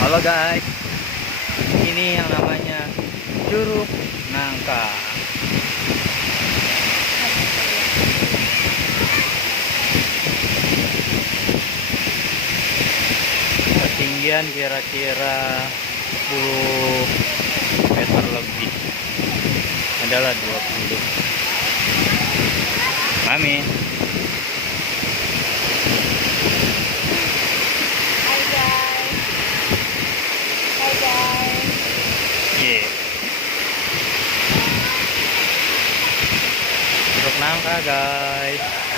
Halo guys, ini yang namanya Curug Nangka. Ketinggian kira-kira 10 meter lebih. Adalah 20. Mami. Hai guys. Hai guys. Yeah. Curug Nangka guys.